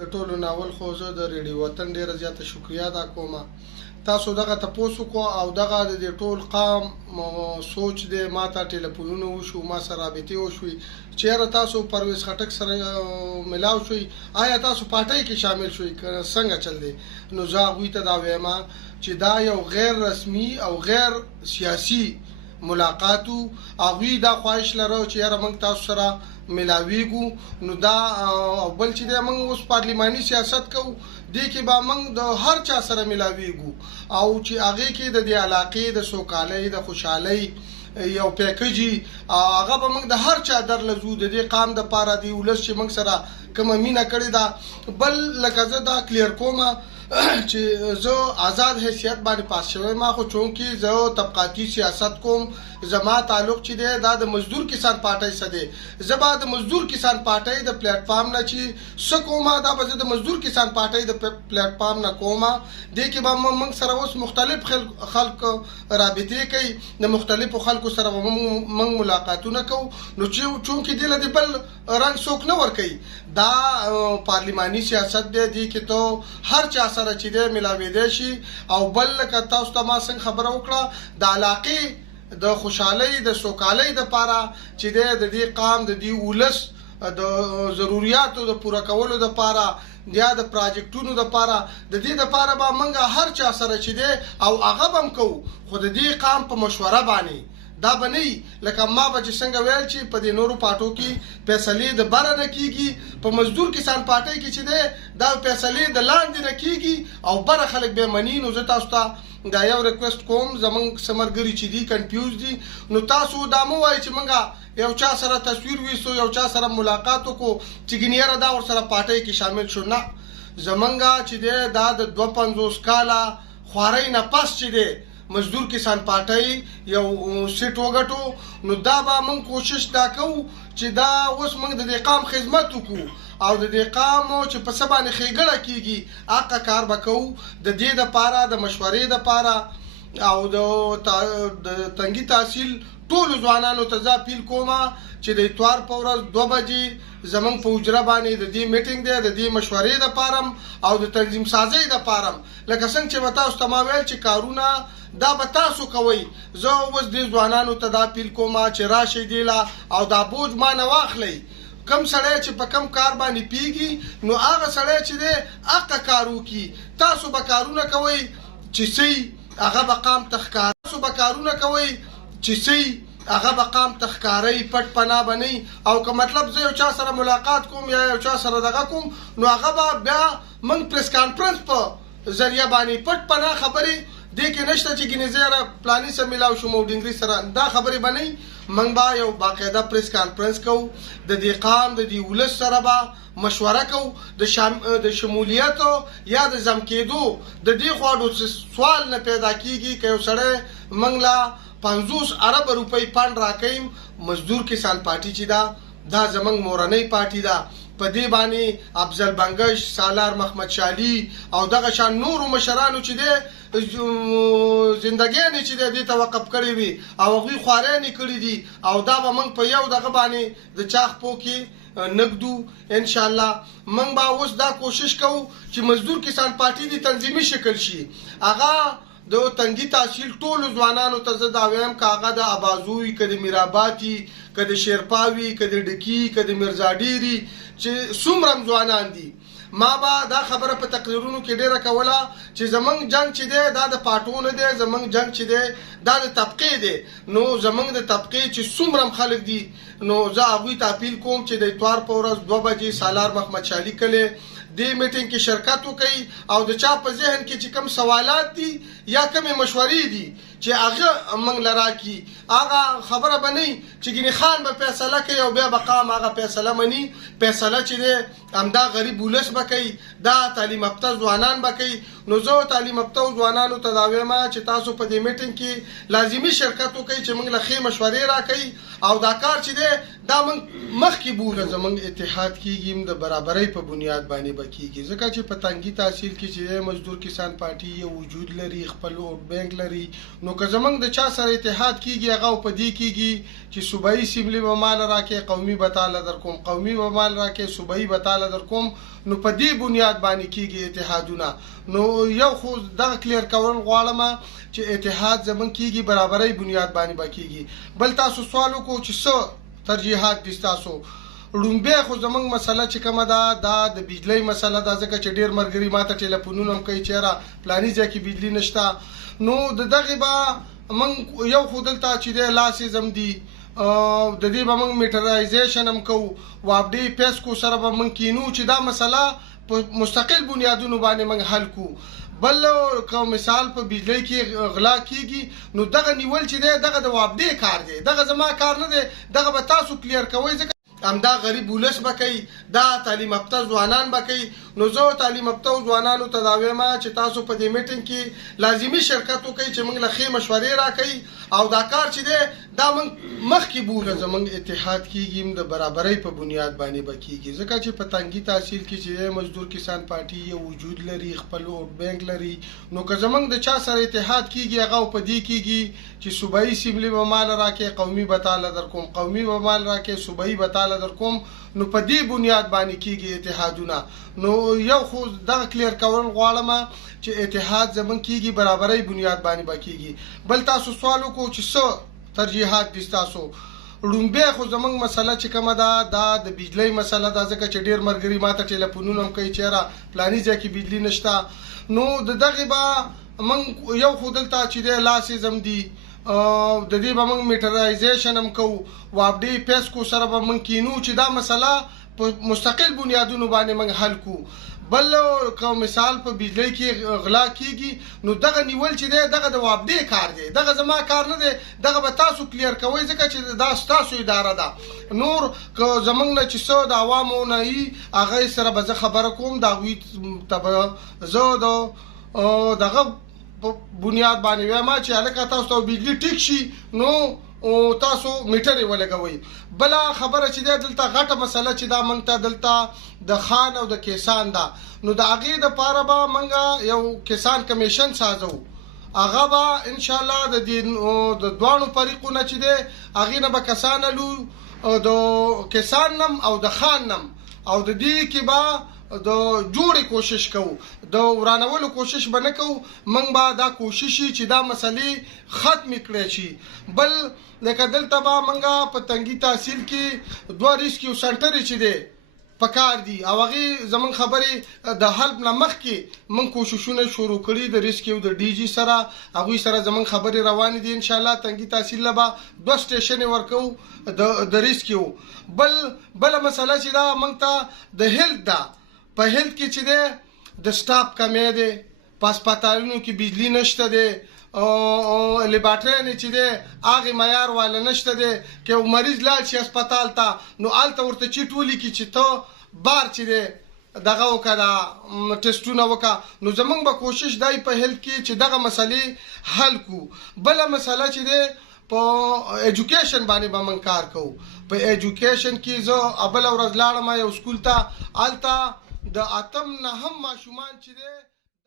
د ټولو ناول خو زه د ریډیو وطن ډیره زیاته شکریا ادا کوم. تاسو دغه تاسو کو او دغه د ټول قام سوچ دی، ما ته ټلیفونونه وشو، ما سره رابطې وشوي، چیرې تاسو پرویز خټک سره ملاو شوي، آیا تاسو پارټۍ کې شامل شوي، څنګه چل دی؟ نو زه هغوی ته دا وایم چې دا یو غیر رسمي او غیر سیاسي ملاقاتو. هغوی دا خواهش لرو چې یاره موږ تاسو سره ملاویږو. نو دا بل چې دی موږ اوس پارلیماني سیاست کوو، دې کې به موږ د هر چا سره ملاویږو او چې هغې کې د دې علاقې د سوکالۍ د خوشحالۍ یو پیکجي هغه به موږ د هر چا درلزو، د دې قام د پاره دی ولس چې موږ سره کومه مینه کړې ده. بل لکه زه دا کلیر کومه چې زه آزاد حیثیت باندې پاس شوی ما، خو چونکې زه طبقاتي سیاست کوم، زما تعلق چې دی دا د مزدور کسان پارټۍ سره دی. زه به د مزدور کسان پارټۍ د پلیټ فارم نه چې څه کومه، دا به زه د مزدور کسان پارټۍ د پلیټ فارم نه کومه. دې کې به موږ سره اوس مختلف خلک رابطې کوي، د مختلفو خلکو سره به موږ ملاقاتونه کوو. نو چې چونکې دې له دې بل رنګ څوک نه ورکوي، دا پارلیماني سیاست دی، دې کې تو هر چا سره چې دی ملاوېدی شي. او بل لکه تاسو ته ما څنګه خبره وکړه د علاقې د خوشحالۍ د سوکالۍ دپاره چې دی د دې قام د دې ولس د ضروریاتو د پوره کولو دپاره یا د پراجیکټونو دپاره د دې دپاره به موږ هر چا سره چې دی او هغه به هم کوو، خو د دې قام په مشوره باندې. دا به نه لکه ما به چې څنګه ویل چې په دې نورو پاټو کې فیصلې د بره نه کېږي، په مزدور کسان پارټۍ کې چې دی دا فیصلې د لاندې نه کېږي او بره خلک به مني. نو زه تاسو ته دا یو ریکویسټ کوم، زمونږ څه ملګري چې دي کنفیوز دي، نو تاسو دا مه وایئ چې موږ یو چا سره تصویر ویستو، یو چا سره ملاقات وکړو چې ګینې یاره دا ورسره پارټۍ کې شامل شو. نه، زمونږ چې دی دا د 52 کاله خوارۍ نه پس چې دی مزدور کسان پارټۍ یو سیټ وګټو. نو دا به موږ کوشش دا کوو چې دا اوس موږ د دې قام خدمت وکړو او د دې قام چې په څه باندې ښېګړه کېږي هغه کار به کوو. د دې دپاره د مشورې دپاره او د تنګي تحصیل ټولو ځوانانو ته زه اپیل کوم چې د اتوار په ورځ 2 بجې زمونږ په حجره باندې د دې میټینګ دی، د دې مشورې دپاره او د تنظیم سازۍ دپاره. لکه څنګه چې به تاسو ته ما ویل چې کارونه دا به تاسو کوئ، زه اوس دې ځوانانو ته دا اپیل کوم چې راشئ دې له او دا بوج ما نه واخلئ. کم سړی چې په کم کار باندې پیږي نو هغه سړی چې دی هغه کار وکړي. تاسو به کارونه کوئ چې صحیح هغه به قام ته ښکار، تاسو به کارونه کوئ چې صحیح هغه به قام ته ښکارئ، پټ پناه به نه. او که مطلب زه یو چا سره ملاقات کوم یا یو چا سره دغه کوم، نو هغه به بیا موږ پریس کانفرنس په ذریعه باندې پټ پناه خبرې دې کې نشته چې ګینې زه یاره پلاني سره ملاو شوم او ډنګري سره، دا خبرې به نه وي. موږ به یو باقاعده پریس کانفرنس کوو، د دې قام د دې ولس سره به مشوره کوو د شمولیت یا د ضم کېدو. د دې خواډو سوال نه پیدا کېږي که یو سړی موږ له 50 ارب روپۍ فنډ راکوي. مزدور کسان پارټي چې دا زمونږ مورنۍ پارټي ده، په دې باندې افضل بنګش، سالار محمد شالي او دغه شان نورو مشرانو چې دی زندګیانې چې دی دې ته وقف کړې وي او هغوی خوارانې کړي دي. او دا به موږ په یو دغه باندې د چاخپو کې نقدو انشاءالله. موږ به اوس دا کوشش کوو چې مزدور کسان پارټي دې تنظیمي شکل شي. هغه د تنګي تحصیل ټولو ځوانانو ته زه دا وایم که هغه د ابازوي، که د میرآبادي، که د شیرپاوي، که د ډکي، که د میرزاډیري چې څومره ځوانان دي. ما به دا خبره په تقریرونو کې ډیره کوله چې زمونږ جنګ چې دی دا د پاټو نه دی، زمونږ جنګ چې دی دا د طبقې دی. نو زمونږ د طبقې چې څومره خلک دي، نو زه هغوی ته اپیل کوم چې د اتوار په ورځ 2 بجې سالار محمد شالي کلی دې میټینګ کې شرکت وکړي او د چا په ذهن کې چې کوم سوالات دي یا کومې مشورې دي چې هغه موږ له راکړي. هغه خبره به نه وي چې ګینې خان به فیصله کوي او بیا به قام هغه فیصله مني. فیصله چې دی همدا غریب ولس به کوي، دا تعلیم یافته ځوانان به کوي. نو زه تعلیم یافته ځوانانو ته دا وایم چې تاسو په دې میټینګ کې لازمي شرکت وکړئ چې موږ له ښې مشورې راکړي او دا کار چې دی دا من مخکې بوله زمونږ اتحاد کېږي د برابرۍ په بنیاد باندې به کېږي ځکه چې په تنګي تحصیل کې چې مزدور کسان پارټي یو وجود لري خپل ووټ بینک لري نو که زمونږ د چا سره اتحاد کېږي هغه په دې کېږي چې صوبایي اسمبلي به مال راکې قومي به تاله در کوم قومي به مال راکې صوبایي به تاله در کوم نو په دې بنیاد باندې کېږي اتحادونه نو یو خو دغه کلیر کول غواړم چې اتحاد زمونږ کېږي برابرۍ بنیاد باندې به کېږي بل تاسو سوال وکړو چې څه ترجیحات دي تاسو لومبه خو زمونږ مسله چې کومه ده دا د بجلی مسله ده ځکه چې ډیر مرګري ماته ټلیفونونه هم کوي چیرې پلاني ځای کې بجلی نشته نو د دغه با من یو خو دلته چې د لاسې زم دي د دې به موږ میټرایزیشن هم کوو وابډي پیسکو سره به موږ کینو چې دا مسله په مستقل بنیادونو باندې موږ حل کوو بل که مثال په بجلی کې غلا کیږي نو دغه نیول چې دی دغه د وابډي کار دی دغه زما کار نه دی دغه به تاسو کلیر کوئ ځکه همدا غریب ولس به کوي دا تعلیم یافته ځوانان به کوي نو زه تعلیم یافته ځوانانو ته دا وایم چې تاسو په دې میټینګ کې لازمي شرکت وکړئ چې موږ له ښې مشورې راکړي او دا کار چې دی دا موږ مخکې بوله زموږ اتحاد کېږي د برابرۍ په بنیاد باندې به کېږي ځکه چې په تنګي تحصیل کې چې مزدور کسان پارټي یو وجود لري خپل ووټ بینک لري نو که زموږ د چا سره اتحاد کېږي هغه په دې کېږي چې صوبایي اسمبلي به مال راکې قومي به تاله در کوم قومي به مال راکې صوبایي به تاله در کوم نو په دې بنیاد باندې کېږي اتحادونه نو یو خو دغه کلیر کول غواړم چې اتحاد زمونږ کېږي برابرۍ بنیاد باندې به کېږي بل تاسو سوال وکړو چې څه ترجیحات دي تاسو لومبه خو زمونږ مسله چې کومه ده دا د بجلی مسله ده ځکه چې ډیر مرګري ماته ټلیفونونه هم کوي چیرې پلاني ځای کې بجلی نشته نو د دغه به موږ یو خو دلته چې د لاسې زم دي د دې به موږ میټرایزیشن هم کوو وابډي پیسکو سره به موږ کینو چې دا مسله په مستقل بنیادونو باندې موږ حل کوو بل که مثال په بجلی کې غلا کیږي نو دغه نیول چې دی دغه د وابډي کار دی دغه زما کار نه دی دغه به تاسو کلیر کوئ ځکه چې دا ستاسو اداره ده نور که زمونږ نه چې څه د عوامو نه وي هغې سره به زه خبره کوم د هغوی ته به زه د دغه بنیاد باندې وایم چې هلکه تاسو ته بجلی ټیک شي نو تاسو میټرې ولګوئ بله خبره چې دی دلته غټه مسله چې دا موږ ته دلته د خان او د کسان ده نو د هغې دپاره به موږ یو کسان کمیشن سازو هغه به انشاءالله د دواړو فریقونه چې دی هغې نه به کسان الو د کسان نم او د خان نم او د دې کې به د جوړې کوشش کوو د ورانولو کوشش به نه کوو موږ به دا کوشش چې دا مسلې ختم کړی شي بل لکه دلته به موږ په تنګي تحصیل کې 2 ریسکیو سنټرې چې دی پکار دي او هغې زموږ خبرې د حل نه مخکې موږ کوششونه شروع کړي د ریسکیو د ډي جي سره هغوی سره زموږ خبرې روانې دي انشاءالله تنګي تحصیل له به 2 سټیشنې ورکوو د ریسکیو بله مسله چې دا موږ ته د هیلت ده په هیلت کې چې دی د سټاف کمی دی په هسپتالونو کې بجلی نشته دی لیبارټرۍ چې دی هغې معیار والا نشته دی که یو مریض لاړ شي هسپتال ته نو هلته ورته چیټ ولیکي چې ته بار چې دی دغه وکړه ټسټونه وکړه نو زموږ به کوشش دی په هیلت کې چې دغه مسلې حل کړو بله مسله چې دی په ایجوکیشن باندې به موږ کار کوو په ایجوکیشن کې زه بله ورځ لاړم یو سکول ته هلته د اتم نهم ماشومان چې دی